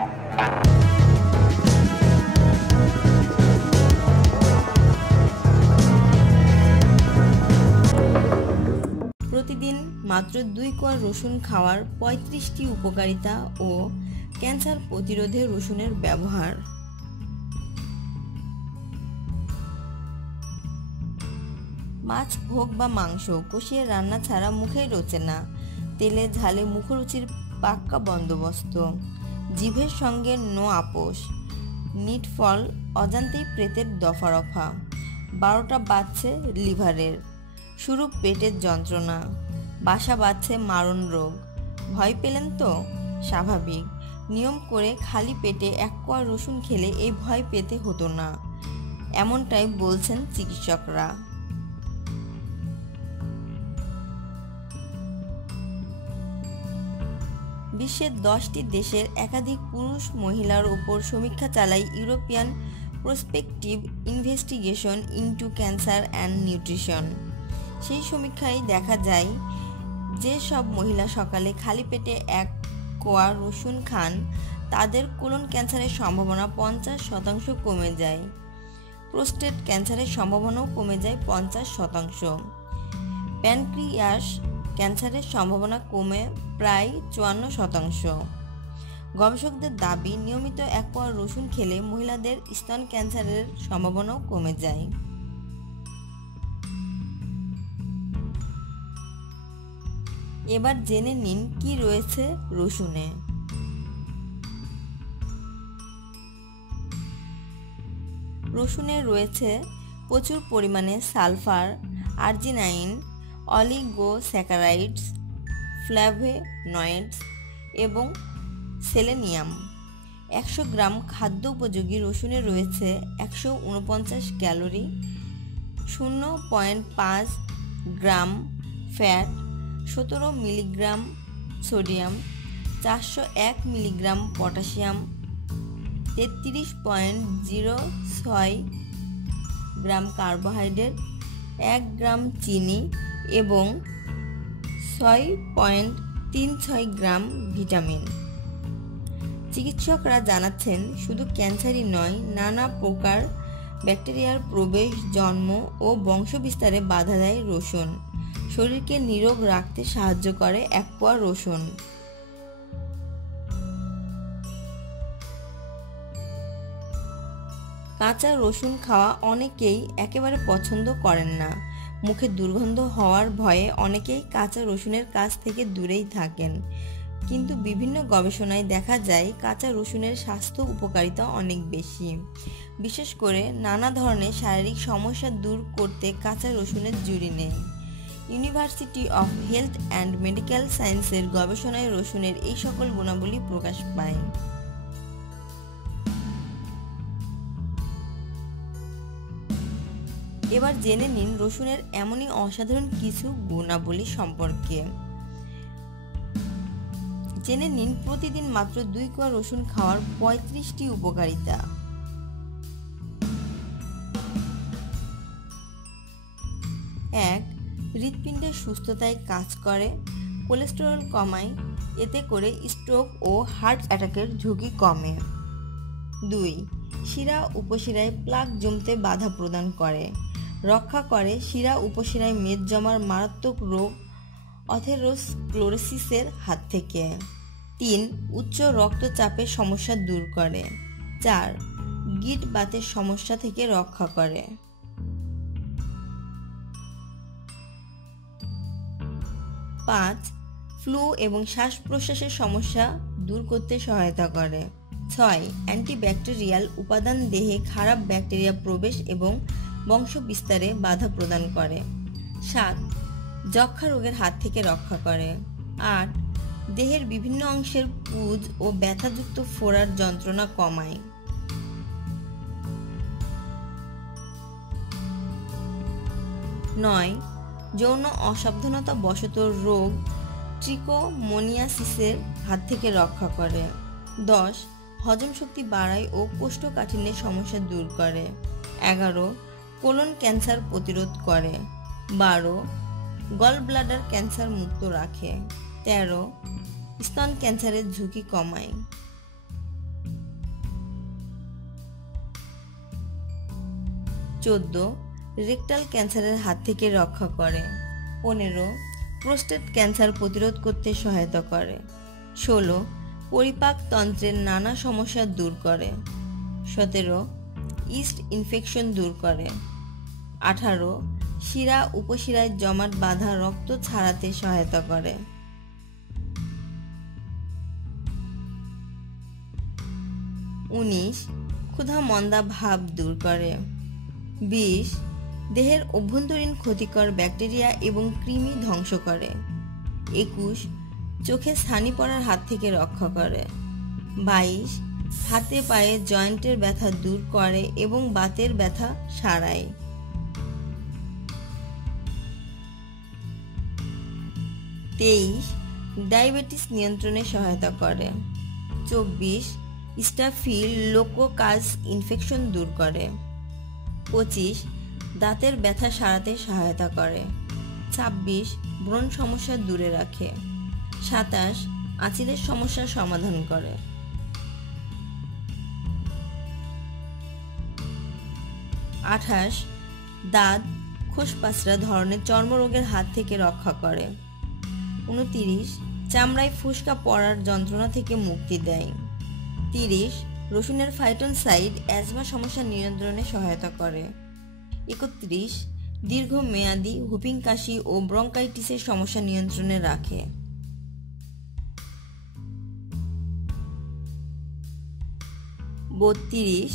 প্রতিদিন মাত্র দুই কোয়া রসুন খাওয়ার পঁয়ত্রিশটি উপকারিতা ও ক্যান্সার প্রতিরোধে রসুনের ব্যবহার। মাছ হোক বা মাংস কষিয়ে রান্না ছাড়া মুখেই রোচে না। তেলে ঝালে মুখরুচির পাক্কা বন্দোবস্ত। জিভের সঙ্গে নো আপোষ। নিট ফল অজান্তেই প্রেতের দফা রফা বারোটা বাজছে লিভারের। শুরু পেটের যন্ত্রণা। বাসা বাঁধছে মারণ রোগ। ভয় পেলেন তো? স্বাভাবিক। নিয়ম করে খালি পেটে এক কোয়া রসুন খেলে এই ভয় পেতে হতো না। এমনটাই বলছেন চিকিৎসকরা। বিশ্বের দশটি দেশের একাধিক পুরুষ মহিলার ওপর সমীক্ষা চালায় European prospective investigation into cancer and nutrition. সেই সমীক্ষায় দেখা যায়, যে সব মহিলা সকালে খালি পেটে এক কোয়া রসুন খান, তাদের কোলন ক্যান্সারের সম্ভাবনা পঞ্চাশ শতাংশ কমে যায়। প্রোস্টেট ক্যান্সারের সম্ভাবনাও কমে যায় পঞ্চাশ শতাংশ। প্যানক্রিয়াস ক্যান্সারের সম্ভাবনা কমে প্রায় চুয়ান্ন শতাংশ। গবেষকদের দাবি, নিয়মিত এক পোয়া রসুন খেলে মহিলাদের স্তন ক্যান্সারের সম্ভাবনাও কমে যায়। এবার জেনে নিন, কি রয়েছে রসুনে? রসুনে রয়েছে প্রচুর পরিমাণে সালফার, আর্জিনাইন অলিগোস্যাকারাইডস ফ্ল্যাভোনয়েডস এবং সেলেনিয়াম। একশো গ্রাম খাদ্য উপযোগী রসুনে রয়েছে একশো উনপঞ্চাশ ক্যালোরি, শূন্য পয়েন্ট পাঁচ গ্রাম ফ্যাট, সতেরো মিলিগ্রাম সোডিয়াম, চারশো এক মিলিগ্রাম পটাশিয়াম, তেত্রিশ পয়েন্ট জিরো ছয় গ্রাম কার্বোহাইড্রেট, এক গ্রাম চিনি এবং ছয় পয়েন্ট তিন ছয় গ্রাম ভিটামিন। চিকিৎসকরা জানাচ্ছেন, শুধু ক্যান্সারই নয়, নানা প্রকার ব্যাকটেরিয়ার প্রবেশ, জন্ম ও বংশবিস্তারে বাধা দেয় রসুন। শরীরকে নিরোগ রাখতে সাহায্য করে এক পোয়া রসুন। কাঁচা রসুন খাওয়া অনেকেই একেবারে পছন্দ করেন না। মুখে দুর্গন্ধ হওয়ার ভয়ে অনেকেই কাঁচা রসুনের কাছ থেকে দূরেই থাকেন। কিন্তু বিভিন্ন গবেষণায় দেখা যায়, কাঁচা রসুনের স্বাস্থ্য উপকারিতা অনেক বেশি। বিশেষ করে নানা ধরনের শারীরিক সমস্যা দূর করতে কাঁচা রসুনের জুড়ি নেই university of health and medical সায়েন্সের গবেষণায় রসুনের এই সকল গুণাবলী প্রকাশ পায়। এবার জেনে নিন রসুনের এমনই অসাধারণ কিছু গুণাবলী সম্পর্কে। জেনে নিন প্রতিদিন মাত্র দুই কোয়া রসুন খাওয়ার পঁয়ত্রিশটি উপকারিতা। এক হৃৎপিণ্ডের সুস্থতায় কাজ করে, কোলেস্টেরল কমায়, এতে করে স্ট্রোক ও হার্ট অ্যাটাকের ঝুঁকি কমে। দুই, শিরা উপশিরায় প্লাক জমতে বাধা প্রদান করে। রক্ষা করে শিরা উপশিরায় মেদ জমার মারাত্মক রোগ অথেরোস্ক্লোরোসিসের হাত থেকে। তিন, উচ্চ রক্তচাপের সমস্যা দূর করে। চার, গিট বাতের সমস্যা থেকে রক্ষা করে। পাঁচ, ফ্লু এবং শ্বাস প্রশ্বাসের সমস্যা দূর করতে সহায়তা করে। ছয়, অ্যান্টিব্যাকটেরিয়াল উপাদান দেহে খারাপ ব্যাকটেরিয়া প্রবেশ এবং বংশ বিস্তারে বাধা প্রদান করে। সাত যক্ষা রোগের হাত থেকে রক্ষা করে। আট, দেহের বিভিন্ন অংশের পুজ ও ব্যথাযুক্ত ফোড়ার যন্ত্রণা কমায়। নয়, যৌন অসাবধানতা বশত রোগ ট্রিকোমোনিয়াসিসের হাত থেকে রক্ষা করে। দশ, হজম শক্তি বাড়ায় ও কোষ্ঠকাঠিন্যের সমস্যা দূর করে। এগারো কোলন ক্যান্সার প্রতিরোধ করে। বারো, গল ব্লাডার ক্যান্সার মুক্ত রাখে। তেরো, স্তন ক্যান্সারের ঝুঁকি কমায়। চোদ্দ, রেকটাল ক্যান্সারের হাত থেকে রক্ষা করে। পনেরো, প্রোস্টেট ক্যান্সার প্রতিরোধ করতে সহায়তা করে। ষোলো পরিপাকতন্ত্রের নানা সমস্যা দূর করে। সতেরো ইস্ট ইনফেকশন দূর করে। আঠারো, শিরা উপশিরায় জমাট বাঁধা রক্ত ছাড়াতে সহায়তা করে। উনিশ, ক্ষুধা মন্দা ভাব দূর করে। বিশ, দেহের অভ্যন্তরীণ ক্ষতিকর ব্যাকটেরিয়া এবং কৃমি ধ্বংস করে। একুশ, চোখে ছানি পড়ার হাত থেকে রক্ষা করে। বাইশ হাতে পায়ে জয়েন্টের ব্যথা দূর করে এবং বাতের ব্যথা সারায়। তেইশ, ডায়াবেটিস নিয়ন্ত্রণে সহায়তা করে। চব্বিশ স্টাফিল লোকোকাজ ইনফেকশন দূর করে। পঁচিশ, দাঁতের ব্যথা সারাতে সহায়তা করে। ছাব্বিশ, ব্রণ সমস্যা দূরে রাখে। সাতাশ, আঁচিলের সমস্যার সমাধান করে। আঠাশ, দাঁত খোসপাসরা ধরনের চর্মরোগের হাত থেকে রক্ষা করে। উনতিরিশ, চামড়ায় ফুসকা পড়ার যন্ত্রণা থেকে মুক্তি দেয়। তিরিশ, রসুনের ফাইটন সাইড অ্যাজমা সমস্যা নিয়ন্ত্রণে সহায়তা করে। একত্রিশ, দীর্ঘমেয়াদী হুপিং কাশি ও ব্রঙ্কাইটিসের সমস্যা নিয়ন্ত্রণে রাখে। বত্রিশ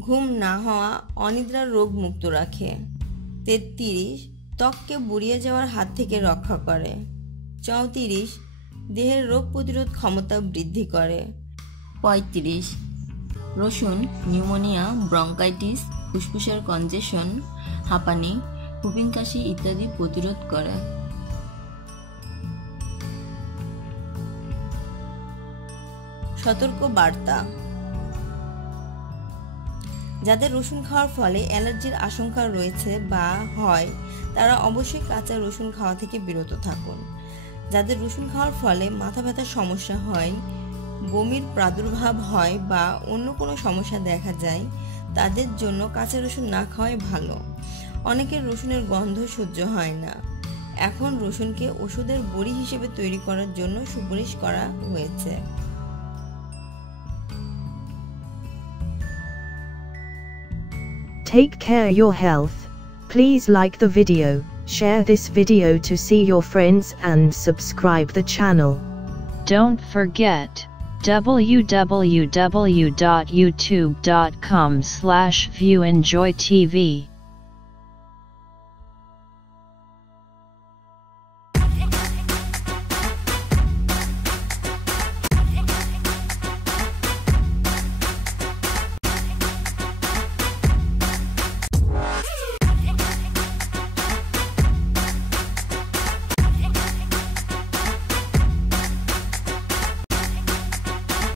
ঘুম না হওয়া অনিদ্রা রোগ মুক্ত রাখে। তেত্রিশ, ত্বককে বুড়িয়ে যাওয়ার হাত থেকে রক্ষা করে। চৌত্রিশ, দেহের রোগ প্রতিরোধ ক্ষমতা বৃদ্ধি করে। পঁয়ত্রিশ, রসুন, নিউমোনিয়া, ব্রঙ্কাইটিস, ফুসফুসের কনজেশন, হাঁপানি, হুপিং কাশি ইত্যাদি প্রতিরোধ করে। সতর্ক বার্তা। যাদের রসুন খাওয়ার ফলে অ্যালার্জির আশঙ্কা রয়েছে বা হয়, তারা অবশ্যই কাঁচা রসুন খাওয়া থেকে বিরত থাকুন। যাদের রসুন খাওয়ার ফলে মাথা ব্যথার সমস্যা হয়, বমির প্রাদুর্ভাব হয় বা অন্য কোনো সমস্যা দেখা যায়, তাদের জন্য কাঁচা রসুন না খাওয়াই ভালো। অনেকের রসুনের গন্ধ সহ্য হয় না। এখন রসুনকে ওষুধের বড়ি হিসেবে তৈরি করার জন্য সুপারিশ করা হয়েছে। Take care your health. Please like the video, share this video to see your friends and subscribe the channel. Don't forget www.youtube.com slash viewenjoytv